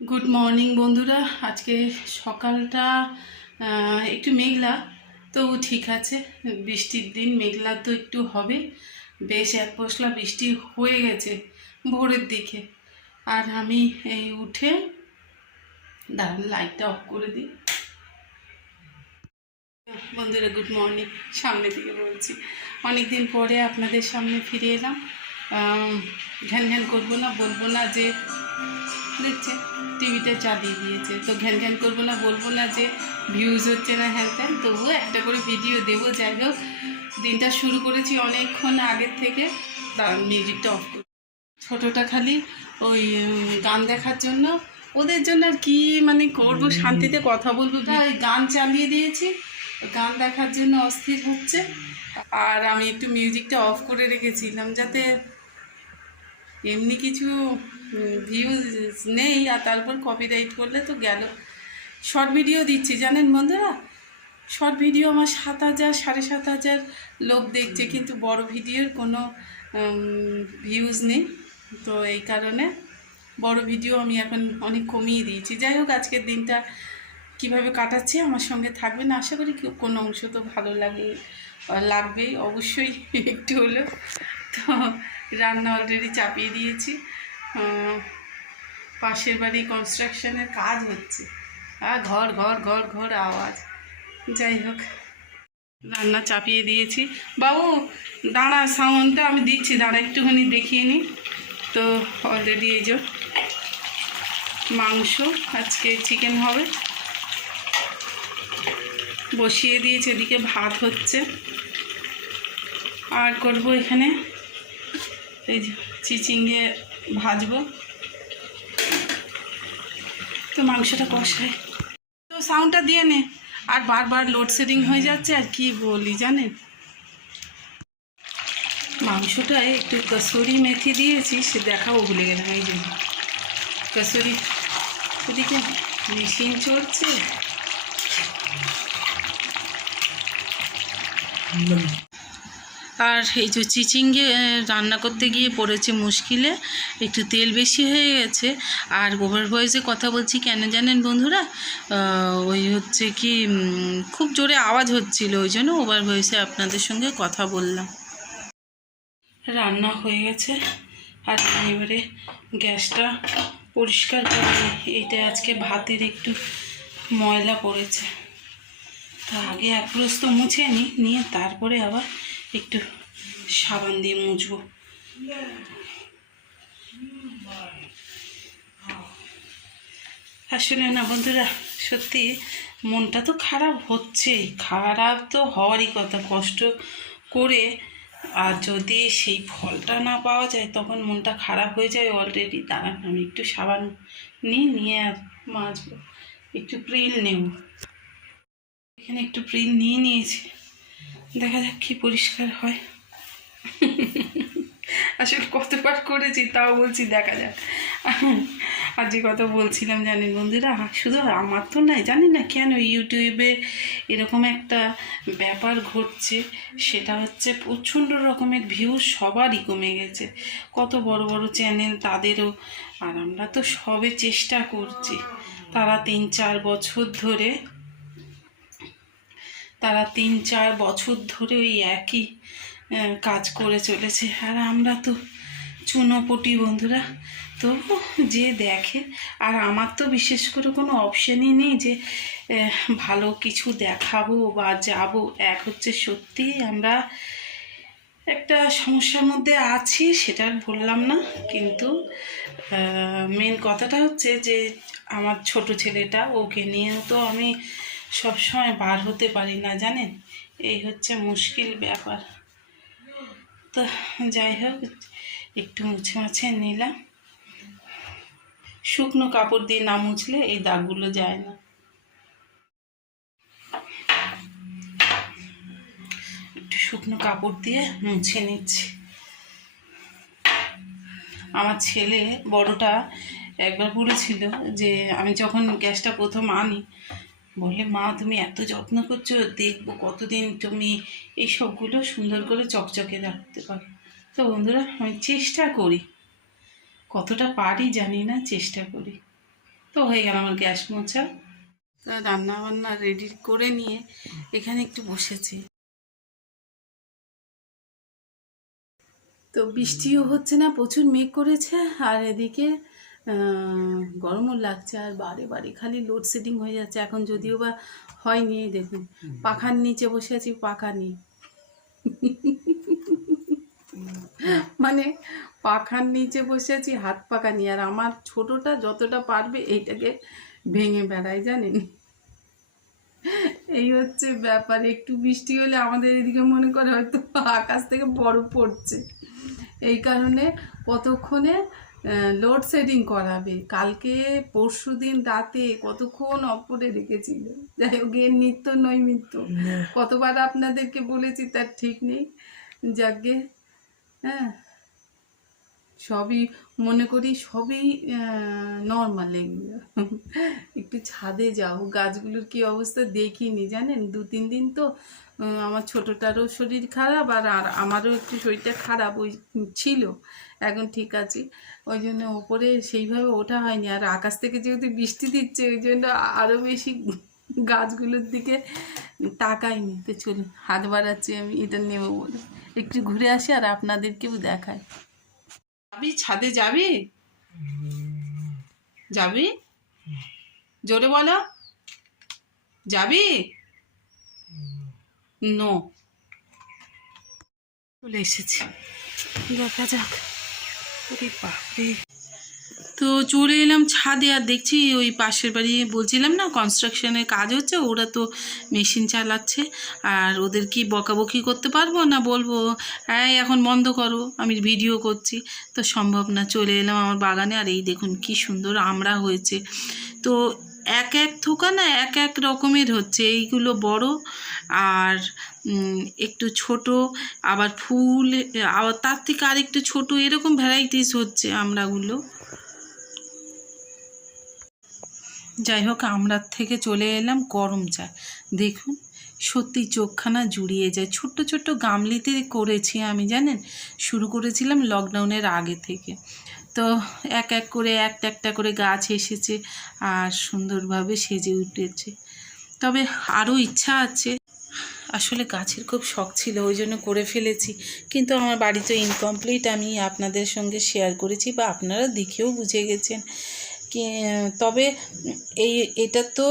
Good morning বন্ধুরা। আজকে সকালটা একটু মেঘলা, তো ঠিক আছে। বৃষ্টির দিন মেঘলা তো একটু হবে, বেশ এক পশলা বৃষ্টি হয়ে গেছে ভোরের দিকে। আর আমি এই উঠে দাঁড়ান, লাইটটা অফ করে দিই। বন্ধুরা গুড মর্নিং, সামনে থেকে বলছি। অনেক দিন পরে আপনাদের সামনে ফিরে এলাম। ঘ্যান ঘ্যান করবো না, বলবো না যে দেখছে টিভিটা চালিয়ে দিয়েছে, তো ঘ্যান ঘ্যান করবো না, বলবো না যে ভিউজ হচ্ছে না হ্যান ত্যান, তবুও একটা করে ভিডিও দেবো। যাই হোক, দিনটা শুরু করেছি অনেকক্ষণ আগের থেকে। দাঁড়ান মিউজিকটা অফ করি। ছোটোটা খালি ওই গান দেখার জন্য, ওদের জন্য আর কি মানে করবো, শান্তিতে কথা বলবো, তাই গান চালিয়ে দিয়েছি। গান দেখার জন্য অস্থির হচ্ছে। আর আমি একটু মিউজিকটা অফ করে রেখেছিলাম যাতে এমনি কিছু ভিউজ নেই, আর তারপর কপিরাইট করলে তো গেল। শর্ট ভিডিও দিচ্ছি জানেন বন্ধুরা, শর্ট ভিডিও আমার 7,000 7,500 লোক দেখছে, কিন্তু বড় ভিডিওর কোনো ভিউজ নেই। তো এই কারণে বড় ভিডিও আমি এখন অনেক কমিয়ে দিয়েছি। যাই হোক, আজকের দিনটা কিভাবে কাটাচ্ছি আমার সঙ্গে থাকবেন, আশা করি কোনো অংশ তো ভালো লাগবেই অবশ্যই একটু হলেও। তো রান্না অলরেডি চাপিয়ে দিয়েছি, পাশের বাড়ি কনস্ট্রাকশনের কাজ হচ্ছে, আর ঘর ঘর ঘর ঘর আওয়াজ। যাই হোক, রান্না চাপিয়ে দিয়েছি। বাবু দাঁড়া, সাউন্ডটা আমি দিচ্ছি, দাঁড়া একটুখানি দেখিয়ে নিই। তো অলরেডি এই যে মাংস, আজকে চিকেন হবে, বসিয়ে দিয়েছি। এদিকে ভাত হচ্ছে, আর করব এখানে এই যে চিচিঙ্গে ভাজবো। তো মাংসটা কষায়, তো সাউন্ডটা দিয়ে নে। আর বারবার লোডশেডিং হয়ে যাচ্ছে, আর কি বলি জানেন, মাংসটায় একটু কসুরি মেথি দিয়েছি, সে দেখাবো ভুলে গেলাম। এই যে কসুরি, ওদিকে মেশিন চলছে। আর এই যে চিচিঙ্গে রান্না করতে গিয়ে পড়েছে মুশকিলে, একটু তেল বেশি হয়ে গেছে। আর ওভার ভয়েসে কথা বলছি কেন জানেন বন্ধুরা, ওই হচ্ছে কি খুব জোরে আওয়াজ হচ্ছিল, ওই জন্য ওভার ভয়েসে আপনাদের সঙ্গে কথা বললাম। রান্না হয়ে গেছে, আর এবারে গ্যাসটা পরিষ্কার করে নিই। এইটা আজকে ভাতের একটু ময়লা পড়েছে, তা আগে এক প্রস্ত মুছে নিয়ে তারপরে আবার একটু সাবান দিয়ে মুছবো। আসলে না বন্ধুরা, সত্যি মনটা তো খারাপ হচ্ছেই, খারাপ তো হওয়ারই কথা, কষ্ট করে আর যদি সেই ফলটা না পাওয়া যায় তখন মনটা খারাপ হয়ে যায় অলরেডি। দাঁড়ান আমি একটু সাবান নিয়ে আর মাজবো, একটু প্রিল নেব। এখানে একটু প্রিল নিয়েছি, দেখা যাক কি পরিষ্কার হয়। আসলে কতবার করেছি তাও বলছি, দেখা যাক। আর যে কথা বলছিলাম জানেন বন্ধুরা, শুধু আমার তো নয়, জানি না কেন ইউটিউবে এরকম একটা ব্যাপার ঘটছে, সেটা হচ্ছে প্রচণ্ড রকমের ভিউ সবারই কমে গেছে। কত বড় বড় চ্যানেল তাদেরও, আর আমরা তো সবে চেষ্টা করছি। তারা 3-4 বছর ধরে ওই একই কাজ করে চলেছে, আর আমরা তো চুনোপটি বন্ধুরা। তো যে দেখে, আর আমার তো বিশেষ করে কোনো অপশানই নেই যে ভালো কিছু দেখাবো বা যাব। এক হচ্ছে সত্যি আমরা একটা সমস্যার মধ্যে আছি, সেটা বললাম না, কিন্তু মেন কথাটা হচ্ছে যে আমার ছোট ছেলেটা, ওকে নিয়েও তো আমি সবসময় বার হতে পারি না জানেন, এই হচ্ছে মুশকিল ব্যাপার। তো যাই হোক, একটু মুছে নিলাম। শুকনো কাপড় দিয়ে না মুছলে এই দাগগুলো যায় না। একটু শুকনো কাপড় দিয়ে মুছে নিচ্ছি। আমার ছেলে বড়টা একবার বলেছিল যে, আমি যখন গ্যাসটা প্রথম আনি, বলে মা তুমি এত যত্ন করছো, দেখবো কতদিন তুমি এই সবগুলো সুন্দর করে চকচকে রাখতে পারো। তো বন্ধুরা, আমি চেষ্টা করি, কতটা পারি জানি না, চেষ্টা করি। তো হয়ে গেল আমার গ্যাস মোছা। তো রান্না বান্না রেডি করে নিয়ে এখানে একটু বসেছি। তো বৃষ্টিও হচ্ছে না, প্রচুর মেঘ করেছে, আর এদিকে গরমও লাগছে, আর বারে বারে খালি লোডশেডিং হয়ে যাচ্ছে। এখন যদিও বা হয়নি, দেখুন পাখার নিচে বসে আছি, পাখা নেই। মানে পাখার নিচে বসে আছি, হাত পাখা নিয়ে, আর আমার ছোটটা যতটা পারবে এইটাকে ভেঙে বেড়ায়, জানেন। এই হচ্ছে ব্যাপার। একটু বৃষ্টি হলে আমাদের এদিকে মনে করে হয়তো আকাশ থেকে বরফ পড়ছে। এই কারণে কতক্ষণে লোডশেডিং করাবে। কালকে পরশু দিন রাতে কতক্ষণ অফ করে রেখেছিল। যাই হোক, এর নিত্য নৈমিত্য, কতবার আপনাদেরকে বলেছি তার ঠিক নেই। যাকে হ্যাঁ, সবই মনে করি সবই নর্মাল। এগুলো একটু ছাদে যাও, গাছগুলোর কি অবস্থা দেখিনি, জানেন। 2-3 দিন তো আমার ছোটোটারও শরীর খারাপ, আর আমারও একটু শরীরটা খারাপ ওই ছিল, এখন ঠিক আছে। ওই জন্য ওপরে সেইভাবে ওঠা হয়নি, আর আকাশ থেকে যেহেতু বৃষ্টি দিচ্ছে ওই জন্য আরও বেশি গাছগুলোর দিকে তাকাইনি। তো চলুন, হাত বাড়াচ্ছি আমি এটা নেবো বলে, একটু ঘুরে আসি আর আপনাদেরকেও দেখায়। যাবি ছাদে, যাবি? যাবি? জোরে বলো, যাবি? নো। চলে এসেছি, দেখা যাক। ওরে বাপরে, তো চলে এলাম ছাদে, আর দেখছি ওই পাশের বাড়ি বলছিলাম না কনস্ট্রাকশনের কাজ হচ্ছে, ওরা তো মেশিন চালাচ্ছে। আর ওদের কি বকাবকি করতে পারবো না, বলবো হ্যাঁ এখন বন্ধ করো, আমি ভিডিও করছি, তো সম্ভব না। চলে এলাম আমার বাগানে, আর এই দেখুন কি সুন্দর আমড়া হয়েছে। তো এক এক থোকা না এক এক রকমের হচ্ছে, এইগুলো বড় আর একটু ছোট, আবার ফুল, আবার তার থেকে আর একটু ছোটো, এরকম ভ্যারাইটিস হচ্ছে আমড়াগুলো। যাই হোক, আমড়ার থেকে চলে এলাম গরম চা। দেখুন সত্যি চোখখানা জুড়িয়ে যায়। ছোট্ট ছোট্ট গামলিতে করেছি আমি, জানেন, শুরু করেছিলাম লকডাউনের আগে থেকে। তো এক এক করে একটা একটা করে গাছ এসেছে আর সুন্দরভাবে সেজে উঠেছে। তবে আরও ইচ্ছা আছে, আসলে গাছের খুব শখ ছিল, ওই জন্য করে ফেলেছি। কিন্তু আমার বাড়ি তো ইনকমপ্লিট, আমি আপনাদের সঙ্গে শেয়ার করেছি, বা আপনারা দেখেও বুঝে গেছেন। তবে এটা তো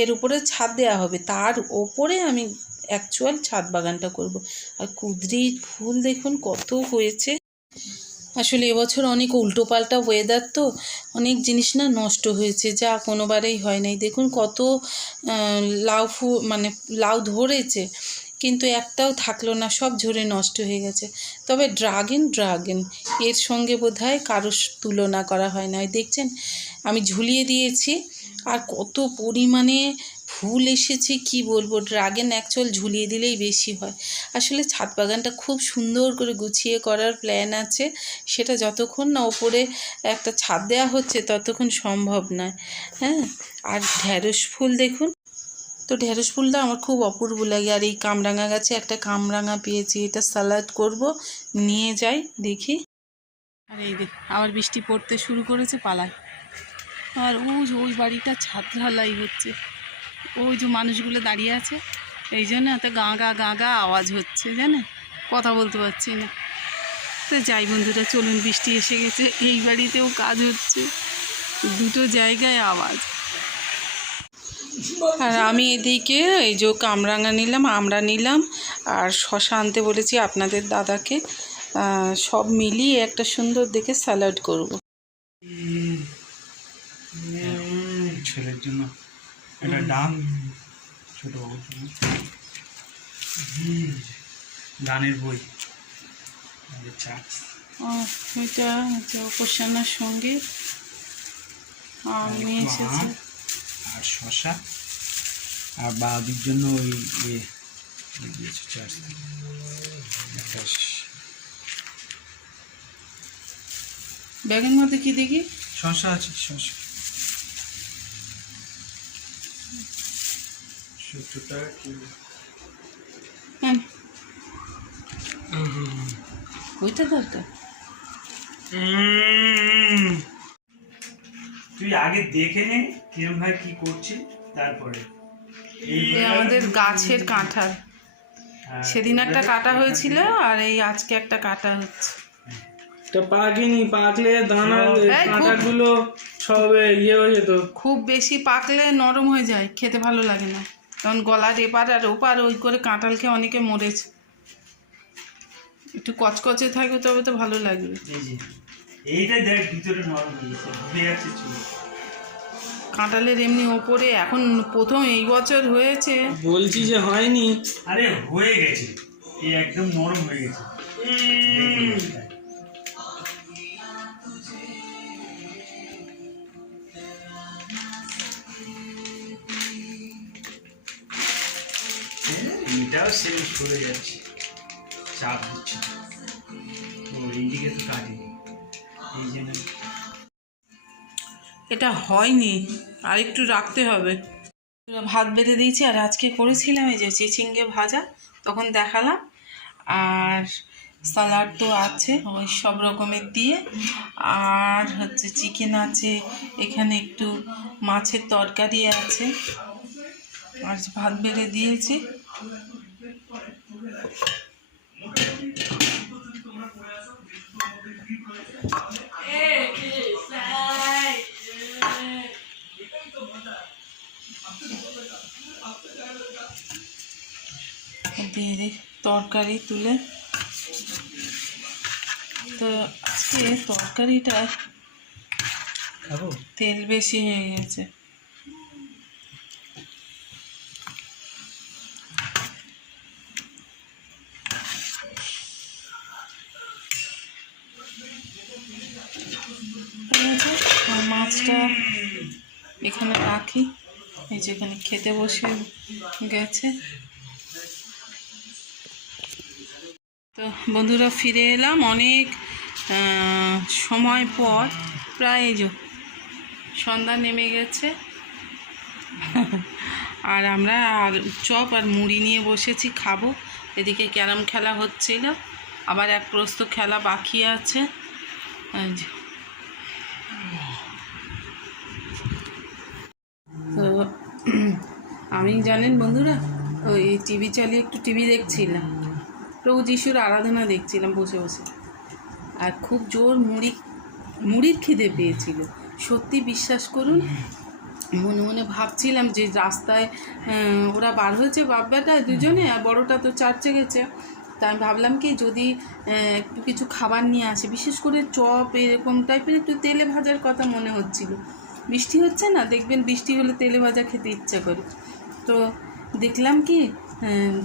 এর উপরে ছাদ দেওয়া হবে, তার ওপরে আমি অ্যাকচুয়াল ছাদ বাগানটা করব। আর কুঁদরির ফুল দেখুন কত হয়েছে। আসলে এবছর অনেক উল্টোপাল্টা ওয়েদার, তো অনেক জিনিস না নষ্ট হয়েছে, যা কোনোবারেই হয় নাই। দেখুন কত লাউ মানে লাউ ধরেছে, কিন্তু একটাও থাকলো না, সব ঝরে নষ্ট হয়ে গেছে। তবে ড্রাগন এর সঙ্গে বোধহয় কারোর তুলনা করা হয় না। দেখছেন আমি ঝুলিয়ে দিয়েছি, আর কত পরিমাণে ফুল এসেছে কি বলবো। ড্রাগন অ্যাকচুয়াল ঝুলিয়ে দিলেই বেশি হয়। আসলে ছাদ বাগানটা খুব সুন্দর করে গুছিয়ে করার প্ল্যান আছে, সেটা যতক্ষণ না ওপরে একটা ছাদ দেওয়া হচ্ছে ততক্ষণ সম্ভব নয়। হ্যাঁ, আর ঢ্যাঁড়স ফুল দেখুন, তো ঢ্যাঁড়স ফুলটা আমার খুব অপূর্ব লাগে। আর এই কামরাঙা গাছে একটা কামরাঙা পেয়েছি, এটা সালাদ করব, নিয়ে যাই দেখি। আর এই দেখ আবার বৃষ্টি পড়তে শুরু করেছে, পালায়। আর ওই বাড়িটা ছাদ ঢালাই হচ্ছে, ওই যে মানুষগুলো দাঁড়িয়ে আছে, এই জন্য এত গা গা আওয়াজ হচ্ছে, জানেন, কথা বলতে পারছি না। তো যাই বন্ধুরা, চলুন, বৃষ্টি এসে গেছে, এই বাড়িতেও কাজ হচ্ছে, দুটো জায়গায় আওয়াজ। আর আমি এদিকে এই যে কামরাঙা নিলাম, আমরা নিলাম, আর শশা আনতে বলেছি আপনাদের দাদাকে। সব মিলিয়ে একটা সুন্দর দেখে স্যালাড করব। ছেলের জন্য এটা ডান, ছোট বাবুর জন্য গানের বই, ওইটা উপাসনার সঙ্গে নিয়ে এসেছে। আর শশা, আর বাবির জন্য ওই ইয়ে দিয়েছে চার্জ। ব্যাগের মধ্যে কি দেখি? শশা আছে, শশা 70 টাকা কিলো। ওইটা দরকার। তুই আগে দেখে নে কিরম ভাই কি করছি, তারপরে এই আমাদের গাছের কাঁঠাল, সেদিন একটা কাটা হয়েছিল আর এই আজকে একটা কাটা হচ্ছে। তো পাকেনি, পাকলে দানা এই খুব- কাঁটাগুলো সব ইয়ে হয়ে যেত। খুব বেশি পাকলে নরম হয়ে যায়, খেতে ভালো লাগে না, কারণ গলার এপার আর ওপার ওই করে কাঁঠাল খেয়ে অনেকে মরেছে। একটু কচকচে থাকবে তবে তো ভালো লাগবে। এই যে এইটা দেখ ভিতরে নরম হয়ে গেছে, ধুয়ে যাচ্ছে চুল। কাঁঠালের এমনি ওপরে এখন প্রথম এই বছর হয়েছে। বলছি যে হয়নি। আরে হয়ে গেছে, এই একদম নরম হয়ে গেছে। এটাও সেম সরে যাচ্ছে, চাপ দিচ্ছে তো এইদিকে তো কাটিনি, এই জন্য এটা হয়নি, আর একটু রাখতে হবে। ভাত বেড়ে দিয়েছি আর আজকে করেছিলাম এই যে চিচিঙ্গে ভাজা, তখন দেখালাম। আর স্যালাড তো আছে ওই সব রকমের দিয়ে, আর হচ্ছে চিকেন আছে, এখানে একটু মাছের তরকারি আছে, আর ভাত বেড়ে দিয়েছি। দিয়ে দিই তরকারি তুলে। তো আজকে তরকারিটা খাবো। তেল বেশি হয়ে গেছে। আর মাছটা এখানে রাখি, এই যে এখানে খেতে বসে গেছে। তো বন্ধুরা ফিরে এলাম অনেক সময় পর, প্রায় এই যে সন্ধ্যা নেমে গেছে। আর আমরা আর চপ আর মুড়ি নিয়ে বসেছি খাবো। এদিকে ক্যারাম খেলা হচ্ছিল, আবার এক প্রস্ত খেলা বাকি আছে। এই যে। তো আমি জানেন বন্ধুরা ওই টিভি চালিয়ে একটু টিভি দেখছিলাম, প্রভু যিশুর আরাধনা দেখছিলাম বসে বসে, আর খুব জোর মুড়ির খিদে পেয়েছিল। সত্যি বিশ্বাস করুন, মনে মনে ভাবছিলাম যে রাস্তায় ওরা বার হয়েছে বাপ বেটা দুজনে, আর বড়টা তো চার্চে গেছে। তা আমি ভাবলাম কি যদি একটু কিছু খাবার নিয়ে আসে, বিশেষ করে চপ এরকম টাইপের একটু তেলে ভাজার কথা মনে হচ্ছিল। বৃষ্টি হচ্ছে না, দেখবেন বৃষ্টি হলে তেলে ভাজা খেতে ইচ্ছা করে। তো দেখলাম কি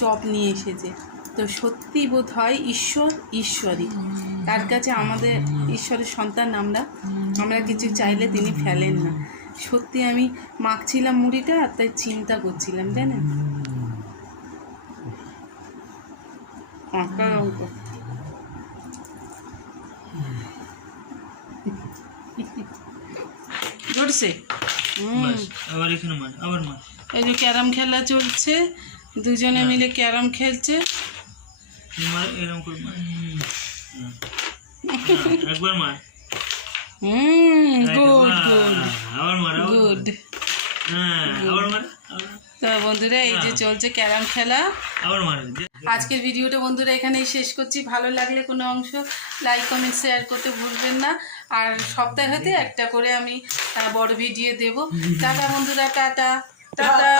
চপ নিয়ে এসেছে। তো সত্যি বোধ হয় ঈশ্বরই, তার কাছে আমাদের ঈশ্বরের সন্তান আমরা কিছু চাইলে তিনি ফেলেন না। সত্যি আমি মাখছিলাম মুড়িটা, আর তাই চিন্তা করছিলাম জানেন। জোরছে আবার এখানে মার, আবার মার। এই যে ক্যারাম খেলা চলছে, দুজনে মিলে ক্যারাম খেলছে। মার, এরকম করে মার। একবার মার। গুড গুড আবার মার, গুড। হ্যাঁ আবার মার। তো বন্ধুরা এই যে চলছে ক্যারাম খেলা। আবার মার। আজকের ভিডিওটা বন্ধুরা এখানেই শেষ করছি। ভালো লাগলে কোনো অংশ লাইক কমেন্ট শেয়ার করতে ভুলবেন না। আর সপ্তাহে হতে একটা করে আমি বড় ভিডিও দেব। টাটা বন্ধুরা, টাটা টাটা।